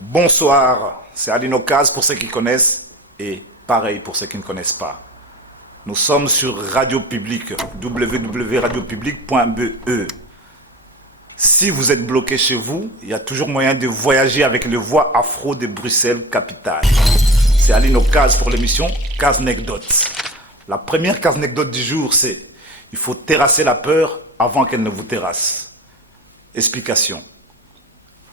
Bonsoir, c'est Aline Okaz pour ceux qui connaissent et pareil pour ceux qui ne connaissent pas. Nous sommes sur Radio Public, www.radiopublic.be. Si vous êtes bloqué chez vous, il y a toujours moyen de voyager avec les voix afro de Bruxelles capitale. C'est Aline Okaz pour l'émission Caznecdote. La première Caznecdote du jour, c'est il faut terrasser la peur avant qu'elle ne vous terrasse. Explication.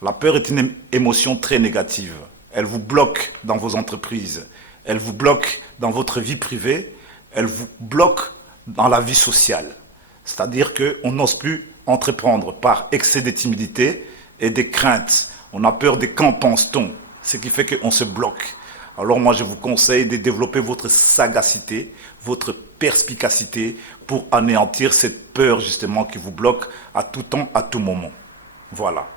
La peur est une émotion très négative. Elle vous bloque dans vos entreprises, elle vous bloque dans votre vie privée, elle vous bloque dans la vie sociale. C'est-à-dire qu'on n'ose plus entreprendre par excès de timidité et de crainte. On a peur de qu'en pense-t-on, ce qui fait qu'on se bloque. Alors moi je vous conseille de développer votre sagacité, votre perspicacité pour anéantir cette peur justement qui vous bloque à tout temps, à tout moment. Voilà.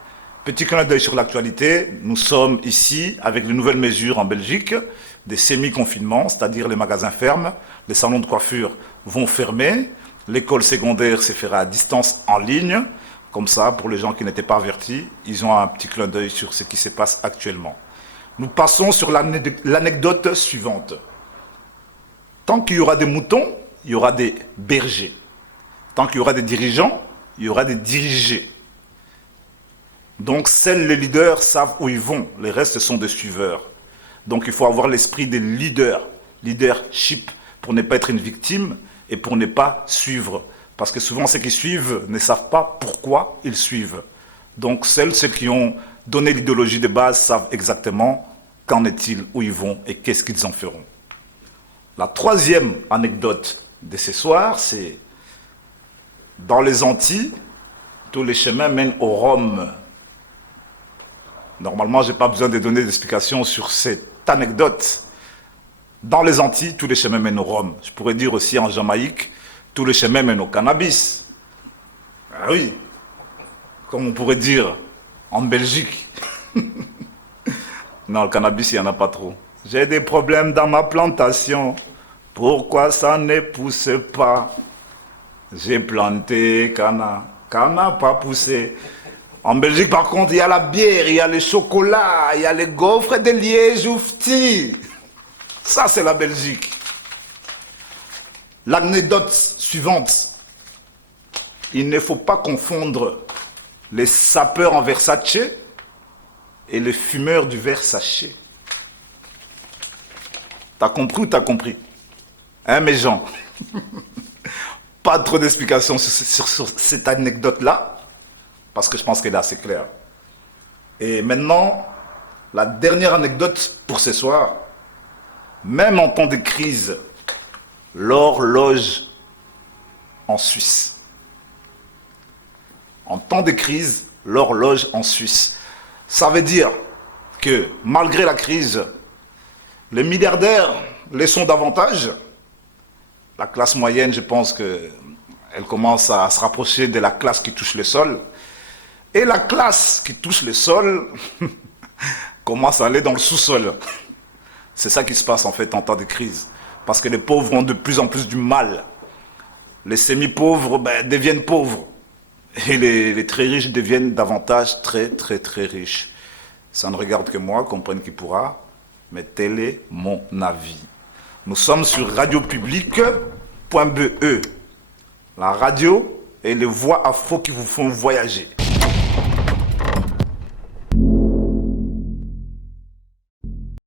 Petit clin d'œil sur l'actualité, nous sommes ici avec les nouvelles mesures en Belgique, des semi-confinements, c'est-à-dire les magasins ferment, les salons de coiffure vont fermer, l'école secondaire se fera à distance en ligne, comme ça pour les gens qui n'étaient pas avertis, ils ont un petit clin d'œil sur ce qui se passe actuellement. Nous passons sur l'anecdote suivante. Tant qu'il y aura des moutons, il y aura des bergers. Tant qu'il y aura des dirigeants, il y aura des dirigés. Donc seuls les leaders savent où ils vont, les restes sont des suiveurs. Donc il faut avoir l'esprit des leaders, leadership, pour ne pas être une victime et pour ne pas suivre. Parce que souvent ceux qui suivent ne savent pas pourquoi ils suivent. Donc seuls ceux qui ont donné l'idéologie de base savent exactement qu'en est-il, où ils vont et qu'est-ce qu'ils en feront. La troisième anecdote de ce soir, c'est dans les Antilles, tous les chemins mènent au Rhum. Normalement, je n'ai pas besoin de donner d'explications sur cette anecdote. Dans les Antilles, tous les chemins mènent au Rhum. Je pourrais dire aussi en Jamaïque, tous les chemins mènent au cannabis. Ah oui, comme on pourrait dire en Belgique. Non, le cannabis, il n'y en a pas trop. J'ai des problèmes dans ma plantation. Pourquoi ça ne pousse pas? J'ai planté cana n'a pas poussé. En Belgique, par contre, il y a la bière, il y a le chocolat, il y a les gaufres de Liège oufti. Ça, c'est la Belgique. L'anecdote suivante. Il ne faut pas confondre les sapeurs en Versace et les fumeurs du Versace. T'as compris ou t'as compris? Hein, mes gens? Pas trop d'explications sur cette anecdote-là. Parce que je pense qu'elle est assez claire. Et maintenant, la dernière anecdote pour ce soir. Même en temps de crise, l'horloge en Suisse. En temps de crise, l'horloge en Suisse. Ça veut dire que malgré la crise, les milliardaires les sont davantage. La classe moyenne, je pense qu'elle commence à se rapprocher de la classe qui touche le sol. Et la classe qui touche le sol commence à aller dans le sous-sol. C'est ça qui se passe en fait en temps de crise. Parce que les pauvres ont de plus en plus du mal. Les semi-pauvres deviennent pauvres. Et les très riches deviennent davantage très très très riches. Ça ne regarde que moi, comprenne qui pourra. Mais tel est mon avis. Nous sommes sur radiopublic.be. La radio et les voix afro qui vous font voyager.